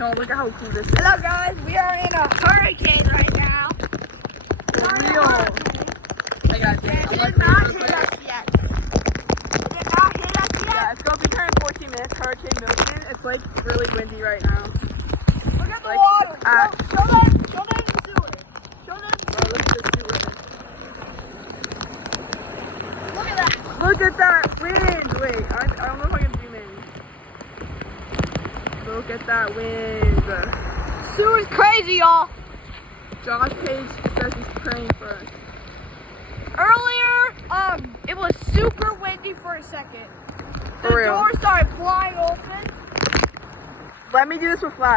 Oh, look at how cool this is. Hello guys, we are in a hurricane right now. For real. I got this. It did not hit us yet. It did not hit us yet. Yeah, it's going to be here in 14 minutes. Hurricane Milton. It's like really windy right now. Look at the Like, water. Show them the sewage. Show them the Oh, look at this sewer. sewage. Look at that. Look at that wind. Wait, I don't know if I can zoom in. Look at that wind. Sewer's crazy, y'all. Josh Page says he's praying for us. Earlier, it was super windy for a second. The For real. door started flying open. Let me do this with flash.